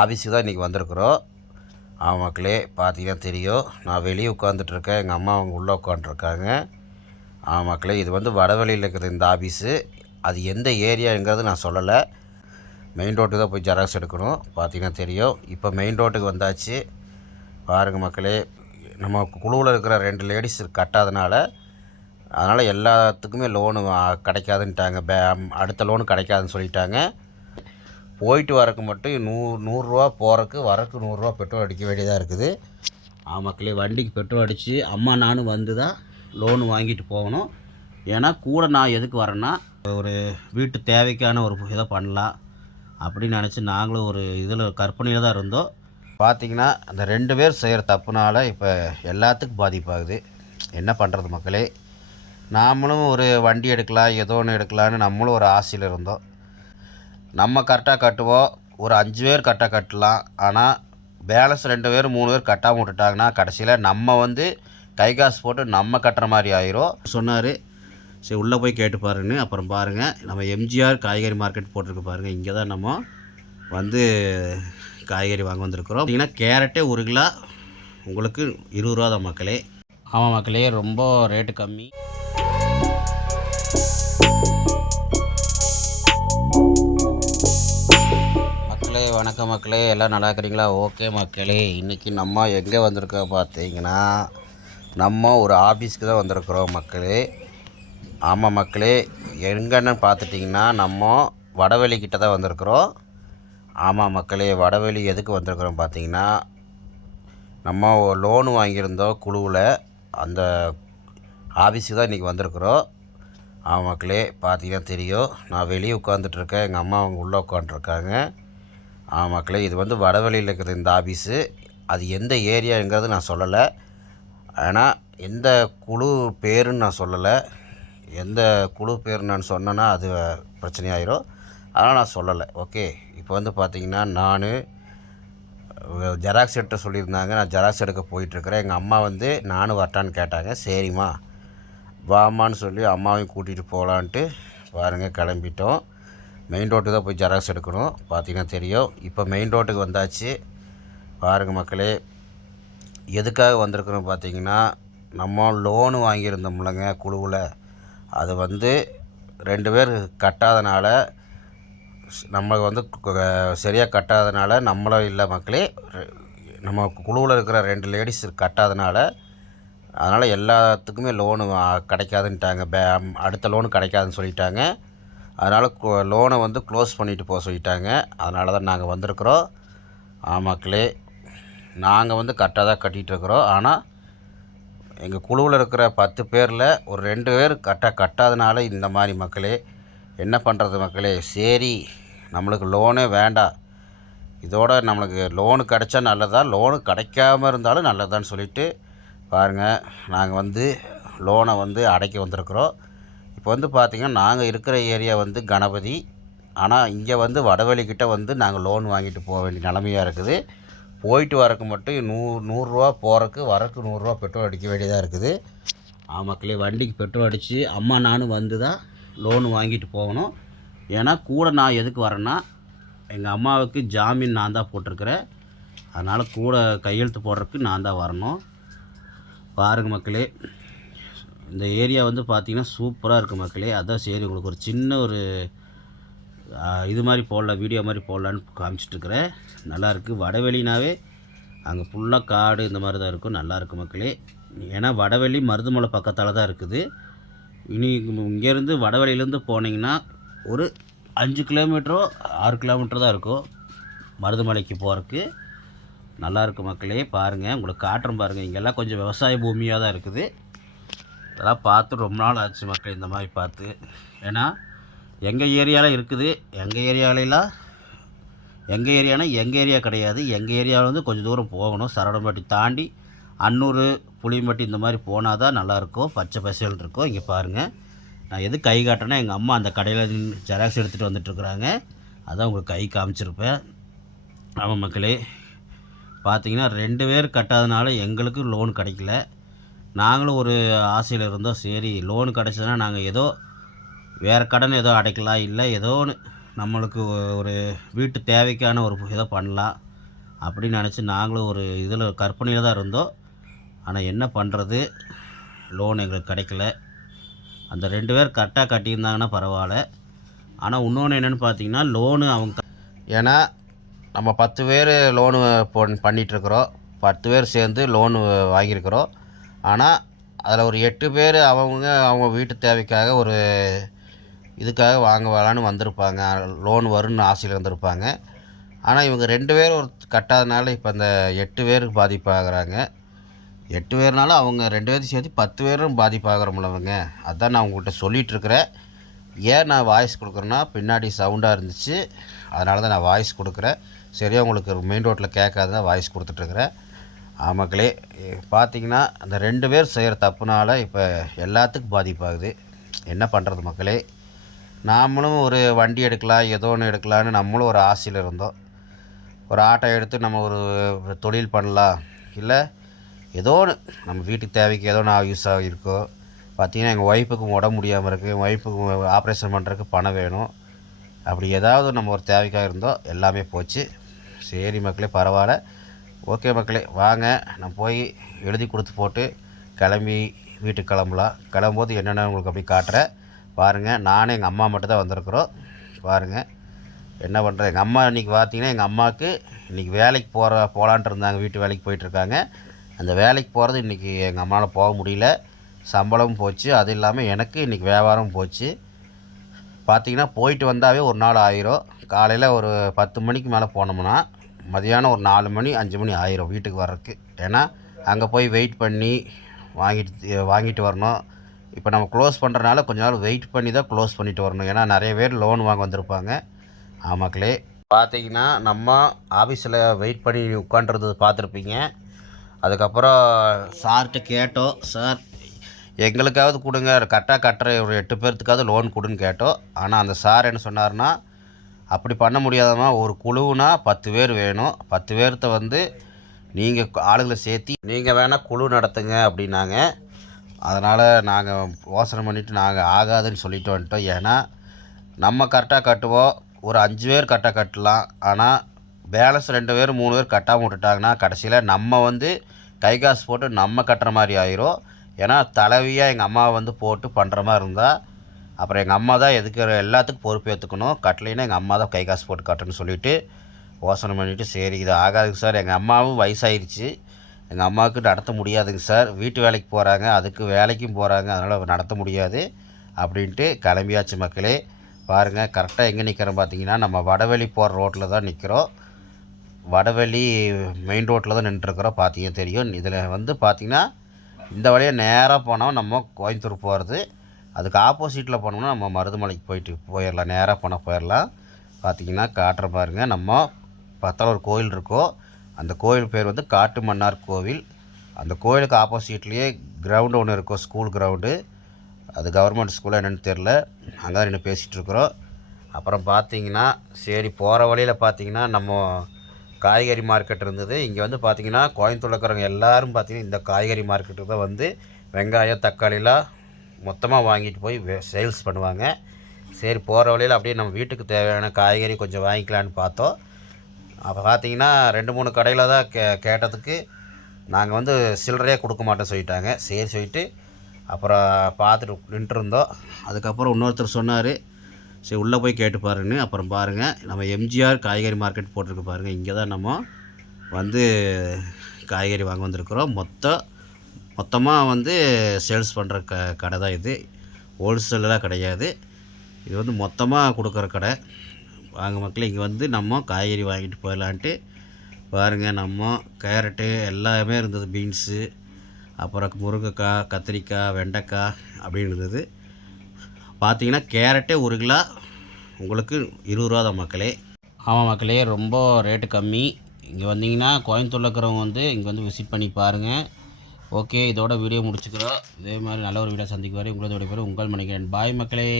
ஆஃபீஸுக்கு தான் இன்றைக்கி வந்திருக்குறோம். ஆமாம் மக்களே பார்த்தீங்கன்னா தெரியும். நான் வெளியே உட்காந்துட்ருக்கேன் எங்கள் அம்மா அவங்க உள்ளே உட்காந்துருக்காங்க ஆமாம் மக்களே இது வந்து வடவழியில் இருக்கிற இந்த ஆஃபீஸு அது எந்த ஏரியாங்கிறது நான் சொல்லலை. மெயின் ரோட்டுக்கு தான் போய் ஜெராக்ஸ் எடுக்கணும். பார்த்தீங்கன்னா தெரியும். இப்போ மெயின் ரோட்டுக்கு வந்தாச்சு. பாருங்கள் மக்களே நம்ம குழுவில் இருக்கிற ரெண்டு லேடிஸ் கட்டாதனால அதனால் எல்லாத்துக்குமே லோனு கிடைக்காதுன்ட்டாங்க. பே அடுத்த லோனு கிடைக்காதுன்னு சொல்லிட்டாங்க. போயிட்டு வரக்கு மட்டும் நூறு நூறுரூவா போகிறக்கு வரக்கு நூறுரூவா பெட்ரோல் அடிக்க வேண்டியதாக இருக்குது. ஆ மக்களே வண்டிக்கு பெட்ரோல் அடித்து அம்மா நானும் வந்து தான் லோனு வாங்கிட்டு போகணும். ஏன்னா கூட நான் எதுக்கு வரேன்னா ஒரு வீட்டு தேவைக்கான ஒரு இதை பண்ணலாம் அப்படின்னு நினச்சி நாங்களும் ஒரு இதில் கற்பனையில் தான் இருந்தோம். பார்த்திங்கன்னா அந்த ரெண்டு பேர் செய்கிற தப்புனால் இப்போ எல்லாத்துக்கும் பாதிப்பாகுது. என்ன பண்ணுறது மக்களே? நாமளும் ஒரு வண்டி எடுக்கலாம் ஏதோ ஒன்று எடுக்கலான்னு நம்மளும் ஒரு ஆசையில் இருந்தோம். நம்ம கரெக்டாக கட்டுவோம் ஒரு அஞ்சு பேர் கரெக்டாக கட்டலாம். ஆனால் பேலன்ஸ் ரெண்டு பேர் மூணு பேர் கட்டாமல் விட்டுட்டாங்கன்னா கடைசியில் நம்ம வந்து கை காசு போட்டு நம்ம கட்டுற மாதிரி ஆயிரும். சொன்னார். சரி உள்ளே போய் கேட்டு பாருன்னு. அப்புறம் பாருங்கள் நம்ம எம்ஜிஆர் காய்கறி மார்க்கெட் போட்டிருக்கு பாருங்கள் இங்கே தான் நம்ம வந்து காய்கறி வாங்க வந்திருக்கிறோம். பார்த்தீங்கன்னா கேரட்டே ஒரு கிலோ உங்களுக்கு இருபது ரூபா தான் மக்களே. ஆமாம் மக்களே ரொம்ப ரேட்டு கம்மி. வணக்கம் மக்களே எல்லாம் நல்லா இருக்கிறீங்களா? ஓகே மக்களே இன்றைக்கி நம்ம எங்கே வந்திருக்கோம் பார்த்தீங்கன்னா நம்ம ஒரு ஆஃபீஸ்க்கு தான் வந்திருக்கிறோம் மக்களே. ஆமாம் மக்களே எங்கன்னு பார்த்துட்டிங்கன்னா நம்ம வடவெளி கிட்ட தான் வந்திருக்கிறோம். ஆமாம் மக்களே வடவெளி எதுக்கு வந்திருக்கிறோம் பார்த்தீங்கன்னா நம்ம லோனு வாங்கியிருந்தோம் குழுவில். அந்த ஆஃபீஸுக்கு தான் இன்றைக்கி வந்திருக்கிறோம். ஆமாம் மக்களே பார்த்தீங்கன்னா தெரியும். நான் வெளியே உட்காந்துட்ருக்கேன் எங்கள் அம்மா அவங்க உள்ளே உட்காந்துருக்காங்க ஆமாம் மக்களே இது வந்து வடவெளியில் இருக்கிற இந்த ஆஃபீஸு அது எந்த ஏரியாங்கிறது நான் சொல்லலை. ஆனால் எந்த குழு பேருன்னு நான் சொல்லலை. எந்த குழு பேர் நான் சொன்னேன்னா அது பிரச்சனையாயிரும். அதனால் நான் சொல்லலை. ஓகே. இப்போ வந்து பார்த்திங்கன்னா நான் ஜெராக்ஸ் எடுக்க சொல்லியிருந்தாங்க. நான் ஜெராக்ஸ் எடுக்க போயிட்டுருக்கிறேன். எங்கள் அம்மா வந்து நானும் வரட்டான்னு கேட்டாங்க. சரிம்மா. வாமான்னு சொல்லி அம்மாவையும் கூட்டிகிட்டு போகலான்ட்டு பாருங்கள் கிளம்பிட்டோம். மெயின் ரோட்டுக்கு தான் போய் ஜெராக்ஸ் எடுக்கணும். பார்த்தீங்கன்னா தெரியும். இப்போ மெயின் ரோட்டுக்கு வந்தாச்சு. பாருங்கள் மக்களே. எதுக்காக வந்திருக்கிறோம் பார்த்தீங்கன்னா நம்ம லோனு வாங்கியிருந்தோம்லங்க குழுவில். அது வந்து ரெண்டு பேர் கட்டாதனால நம்ம வந்து சரியாக கட்டாதனால நம்மளும் இல்லை மக்களே. நம்ம குழுவில் இருக்கிற ரெண்டு லேடிஸ் கட்டாதனால அதனால் எல்லாத்துக்குமே லோனு கிடைக்காதுன்ட்டாங்க பே அடுத்த லோனு கிடைக்காதுன்னு சொல்லிட்டாங்க. அதனால் லோனை வந்து க்ளோஸ் பண்ணிட்டு போக சொல்லிட்டாங்க. அதனால தான் நாங்கள் வந்திருக்கிறோம். ஆமாக்களே நாங்கள் வந்து கரெக்டாக தான் கட்டிகிட்டு இருக்கிறோம். ஆனால் எங்கள் குழுவில் இருக்கிற பத்து பேரில் ஒரு ரெண்டு பேர் கரெக்டாக கட்டாதனால இந்த மாதிரி மக்களே என்ன பண்ணுறது மக்களே? சரி நம்மளுக்கு லோனே வேண்டாம். இதோட நம்மளுக்கு லோனு கிடைச்சா நல்லதா? லோனு கிடைக்காம இருந்தாலும் நல்லதான்னு சொல்லிவிட்டு பாருங்கள் நாங்கள் வந்து லோனை வந்து அடைக்க வந்திருக்கிறோம். இப்போ வந்து பார்த்திங்கன்னா நாங்கள் இருக்கிற ஏரியா வந்து கணபதி. ஆனால் இங்கே வந்து வடவெளிக்கிட்ட வந்து நாங்கள் லோன் வாங்கிட்டு போக வேண்டிய நிலமையாக இருக்குது. போயிட்டு வரக்கு மட்டும் நூ நூறுரூவா போகிறக்கு வரக்கு நூறுரூவா பெட்ரோல் அடிக்க வேண்டியதாக இருக்குது. ஆமாக்களே வண்டிக்கு பெட்ரோல் அடித்து அம்மா நானும் வந்து தான் லோன் வாங்கிட்டு போகணும். ஏன்னா கூட நான் எதுக்கு வரேன்னா எங்கள் அம்மாவுக்கு ஜாமீன் நான் தான் போட்டிருக்கிறேன். அதனால் கூட கையெழுத்து போடுறதுக்கு நான் தான் வரணும். பாருங்கள் மக்களே. இந்த ஏரியா வந்து பார்த்திங்கன்னா சூப்பராக இருக்குது மக்களே. அதான் சரி உங்களுக்கு ஒரு சின்ன ஒரு இது மாதிரி போடலாம் வீடியோ மாதிரி போடலான்னு காமிச்சிட்ருக்குறேன் நல்லாயிருக்கு வடவெளினாவே அங்கே ஃபுல்லாக காடு இந்த மாதிரி தான் இருக்கும். நல்லாயிருக்கு மக்களே. ஏன்னா வடவெளி மருதுமலை பக்கத்தால் தான் இருக்குது. இனி இங்கேருந்து வடவெளியிலேருந்து போனீங்கன்னா ஒரு அஞ்சு கிலோமீட்டரோ ஆறு கிலோமீட்டர் தான் இருக்கும் மருதுமலைக்கு போகிறதுக்கு நல்லாயிருக்கு மக்களே பாருங்கள் உங்களுக்கு காட்டுறோம் பாருங்கள் இங்கெல்லாம் கொஞ்சம் விவசாய பூமியாக தான் இருக்குது. இதெல்லாம் பார்த்து ரொம்ப நாள் ஆச்சு மக்கள் இந்த மாதிரி பார்த்து. ஏன்னா எங்கள் ஏரியாவில் இருக்குது எங்கள் ஏரியாவிலாம் எங்கள் ஏரியானா எங்கள் ஏரியா கிடையாது. எங்கள் ஏரியாவில் வந்து கொஞ்சம் தூரம் போகணும். சரவணம்பட்டி தாண்டி அன்னூர் புளியம்பட்டி இந்த மாதிரி போனால் தான் நல்லாயிருக்கும் பச்சை பசேல் இருக்கும். இங்கே பாருங்கள் நான் எது கை காட்டினா எங்கள் அம்மா அந்த கடையில் ஜெராக்ஸ் எடுத்துகிட்டு வந்துட்டுருக்குறாங்க அதான் உங்களுக்கு கை காமிச்சிருப்பேன். ஆமாம் மக்களே பார்த்தீங்கன்னா ரெண்டு பேர் கட்டாதனால எங்களுக்கு லோன் கிடைக்கல. நாங்களும் ஒரு ஆசையில் இருந்தோம். சரி லோன் கிடச்சதுன்னா நாங்கள் ஏதோ வேறு கடன் ஏதோ அடைக்கலாம். இல்லை ஏதோ ஒன்று நம்மளுக்கு ஒரு வீட்டு தேவைக்கான ஒரு இதை பண்ணலாம் அப்படின்னு நினச்சி நாங்களும் ஒரு இதில் கற்பனையில் தான் இருந்தோம். ஆனால் என்ன பண்ணுறது லோன் எங்களுக்கு கிடைக்கல. அந்த ரெண்டு பேர் கரெக்டாக கட்டியிருந்தாங்கன்னா பரவாயில்ல. ஆனால் இன்னொன்று என்னென்னு பார்த்தீங்கன்னா லோனு அவங்க ஏன்னா நம்ம பத்து பேர் லோனு போ பண்ணிகிட்ருக்குறோம் பத்து பேர் சேர்ந்து லோனு வாங்கியிருக்கிறோம். ஆனால் அதில் ஒரு எட்டு பேர் அவங்க அவங்க வீட்டு தேவைக்காக ஒரு இதுக்காக வாங்க வேலான்னு வந்திருப்பாங்க. லோன் வரும்னு ஆசையில் இருந்திருப்பாங்க. ஆனால் இவங்க ரெண்டு பேர் ஒரு கட்டாதனால இப்போ அந்த எட்டு பேருக்கு பாதிப்பாகிறாங்க. எட்டு பேர்னாலும் அவங்க ரெண்டு பேரும் சேர்த்து பத்து பேரும் பாதிப்பாகிறோம்லவங்க அதான் நான் உங்கள்கிட்ட சொல்லிகிட்ருக்கிறேன் ஏன் நான் வாய்ஸ் கொடுக்குறேன்னா பின்னாடி சவுண்டாக இருந்துச்சு. அதனால தான் நான் வாய்ஸ் கொடுக்குறேன். சரியாக உங்களுக்கு மெயின் ரோட்டில் கேட்காத வாய்ஸ் கொடுத்துட்ருக்குறேன் ஆமாக்களே பார்த்தீங்கன்னா அந்த ரெண்டு பேர் செய்கிற தப்புனால் இப்போ எல்லாத்துக்கும் பாதிப்பாகுது. என்ன பண்ணுறது மக்களே? நாமளும் ஒரு வண்டி எடுக்கலாம் ஏதோ ஒன்று எடுக்கலான்னு நம்மளும் ஒரு ஆசையில் இருந்தோம். ஒரு ஆட்டோ எடுத்து நம்ம ஒரு தொழில் பண்ணலாம். இல்லை ஏதோ ஒன்று நம்ம வீட்டுக்கு தேவைக்கு ஏதோ ஒன்று யூஸ் ஆகிருக்கோ பார்த்திங்கன்னா எங்கள் ஒய்ஃபுக்கு உடம்பு முடியாமல் இருக்குது எங்கள் ஒய்ஃபுக்கு ஆப்ரேஷன் பண்ணுறதுக்கு பணம் வேணும். அப்படி ஏதாவது நம்ம ஒரு தேவைக்காக இருந்தோம் எல்லாமே போச்சு. சரி மக்களே பரவாயில்ல. ஓகே மக்களே வாங்க. நான் போய் எழுதி கொடுத்து போட்டு கிளம்பி வீட்டுக்கு கிளம்பலாம். கிளம்பும்போது என்னென்ன உங்களுக்கு அப்படி காட்டுறேன். பாருங்கள் நானும் எங்கள் அம்மா மட்டும் தான் வந்திருக்குறோம். பாருங்கள் என்ன பண்ணுறது எங்கள் அம்மா இன்றைக்கி பார்த்தீங்கன்னா எங்கள் அம்மாவுக்கு இன்றைக்கி வேலைக்கு போகிற போகலான்ட்டு இருந்தாங்க. வீட்டு வேலைக்கு போயிட்டுருக்காங்க அந்த வேலைக்கு போகிறது இன்றைக்கி எங்கள் அம்மாவில் போக முடியல. சம்பளமும் போச்சு. அது இல்லாமல் எனக்கு இன்றைக்கி வியாபாரம் போச்சு. பார்த்தீங்கன்னா போயிட்டு வந்தாவே ஒரு நாள் ஆயிரும். காலையில் ஒரு பத்து மணிக்கு மேலே போனோம்னா மதியானம் ஒரு நாலு மணி அஞ்சு மணி ஆயிரும் வீட்டுக்கு வர்றதுக்கு. ஏன்னா அங்கே போய் வெயிட் பண்ணி வாங்கிட்டு வாங்கிட்டு வரணும். இப்போ நம்ம க்ளோஸ் பண்ணுறனால கொஞ்ச நாள் வெயிட் பண்ணி தான் க்ளோஸ் பண்ணிட்டு வரணும். ஏன்னா நிறைய பேர் லோன் வாங்க வந்திருப்பாங்க. ஆமாக்களே பார்த்தீங்கன்னா நம்ம ஆஃபீஸில் வெயிட் பண்ணி உட்காண்றது பார்த்துருப்பீங்க. அதுக்கப்புறம் சார்கிட்ட கேட்டோம். சார் எங்களுக்காவது கொடுங்க. கரெக்டாக கட்டுற ஒரு எட்டு பேர்த்துக்காவது லோன் கொடுன்னு கேட்டோம். ஆனால் அந்த சார் என்ன சொன்னார்னா அப்படி பண்ண முடியாதம்மா. ஒரு குழுவுனா பத்து பேர் வேணும். பத்து பேர்த்த வந்து நீங்கள் ஆளுகளை சேர்த்தி நீங்கள் வேணால் குழு நடத்துங்க அப்படின்னாங்க. அதனால் நாங்கள் யோசனை பண்ணிவிட்டு நாங்கள் ஆகாதுன்னு சொல்லிட்டு வந்துட்டோம். ஏன்னா நம்ம கரெக்டாக கட்டுவோம். ஒரு அஞ்சு பேர் கரெக்டாக கட்டலாம். ஆனால் பேலன்ஸ் ரெண்டு பேர் மூணு பேர் கட்டாமல் விட்டுட்டாங்கன்னா கடைசியில் நம்ம வந்து கை காசு போட்டு நம்ம கட்டுற மாதிரி ஆயிரும். ஏன்னா தலைவியாக எங்கள் அம்மாவை வந்து போட்டு பண்ணுற மாதிரி இருந்தால் அப்புறம் எங்கள் அம்மா தான் எதுக்கு எல்லாத்துக்கும் பொறுப்பு ஏற்றுக்கணும் கட்டலைன்னா எங்கள் அம்மா தான் கை காசு போட்டு கட்டணும்னு சொல்லிவிட்டு யோசனை பண்ணிவிட்டு சரி இது ஆகாதுங்க சார். எங்கள் அம்மாவும் வயசாயிருச்சு. எங்கள் அம்மாவுக்கு நடத்த முடியாதுங்க சார். வீட்டு வேலைக்கு போகிறாங்க அதுக்கு வேலைக்கும் போகிறாங்க அதனால் நடத்த முடியாது அப்படின்ட்டு கிளம்பியாச்சு மக்களே. பாருங்கள் கரெக்டாக எங்கே நிற்கிறோம் பார்த்தீங்கன்னா நம்ம வடவெளி போகிற ரோட்டில் தான் நிற்கிறோம் வடவெளி மெயின் ரோட்டில் தான் நின்றுருக்குறோம். பார்த்தீங்க தெரியும். இதில் வந்து பார்த்திங்கன்னா இந்த வழியாக நேராக போனால் நம்ம கோயம்புத்தூர் போகிறது அதுக்கு ஆப்போசிட்டில் போனோம்னா நம்ம மருதமலைக்கு போயிட்டு போயிடலாம் நேராக போனால் போயிடலாம். பார்த்திங்கன்னா காட்டுற பாருங்கள் நம்ம பத்தால ஒரு கோயில் இருக்கோ அந்த கோயில் பேர் வந்து காட்டு மன்னார் கோவில். அந்த கோயிலுக்கு ஆப்போசிட்லேயே கிரவுண்டு ஒன்று இருக்கும் ஸ்கூல் கிரவுண்டு அது கவர்மெண்ட் ஸ்கூலாக என்னென்னு தெரில அங்கே தான் நின்று பேசிகிட்டு இருக்கிறோம். அப்புறம் பார்த்தீங்கன்னா சரி போகிற வழியில் பார்த்தீங்கன்னா நம்ம காய்கறி மார்க்கெட் இருந்தது. இங்கே வந்து பார்த்திங்கன்னா கோயம்புத்தூர் இருக்கிறவங்க எல்லாரும் பார்த்திங்கன்னா இந்த காய்கறி மார்க்கெட்டுக்கு தான் வந்து வெங்காயம் தக்காளிலாம் மொத்தமாக வாங்கிட்டு போய் சேல்ஸ் பண்ணுவாங்க. சரி போகிற வழியில் அப்படியே நம்ம வீட்டுக்கு தேவையான காய்கறி கொஞ்சம் வாங்கிக்கலான்னு பார்த்தோம். அப்போ பார்த்தீங்கன்னா ரெண்டு மூணு கடையில் தான் கே கேட்டதுக்கு நாங்கள் வந்து சில்லறையாக கொடுக்க மாட்டோம் சொல்லிட்டாங்க. சரி சொல்லிட்டு அப்புறம் பார்த்துட்டு நின்றுருந்தோம். அதுக்கப்புறம் இன்னொருத்தர் சொன்னார் சரி உள்ளே போய் கேட்டு பாருன்னு. அப்புறம் பாருங்கள் நம்ம எம்ஜிஆர் காய்கறி மார்க்கெட் போட்டிருக்கு பாருங்கள் இங்கே தான் நம்ம வந்து காய்கறி வாங்க வந்திருக்கிறோம். மொத்தம் மொத்தமாக வந்து சேல்ஸ் பண்ணுற க கடை தான் இது. ஹோல்சேலெலாம் கிடையாது. இது வந்து மொத்தமாக கொடுக்குற கடை. வாங்க மக்களே இங்கே வந்து நம்ம காய்கறி வாங்கிட்டு போயிடலான்ட்டு. பாருங்கள் நம்ம கேரட்டு எல்லாமே இருந்தது. பீன்ஸு அப்புறம் முருங்கைக்காய் கத்திரிக்காய் வெண்டைக்காய் அப்படின்னு இருந்தது. பார்த்தீங்கன்னா கேரட்டே ஒரு கிலோ உங்களுக்கு இருபது ரூபா தான் மக்களே. ஆமாம் மக்களே ரொம்ப ரேட்டு கம்மி. இங்கே வந்தீங்கன்னா கோயம்புத்தூரில் இருக்கிறவங்க வந்து இங்கே வந்து விசிட் பண்ணி பாருங்கள் ஓகே இதோட வீடியோ முடிச்சுக்கிறோம். இதே மாதிரி நல்ல ஒரு வீடியோ சந்திக்கு வரை உங்களோட பேர் உங்கள் மணிக்கிறேன் பாய் மக்களே.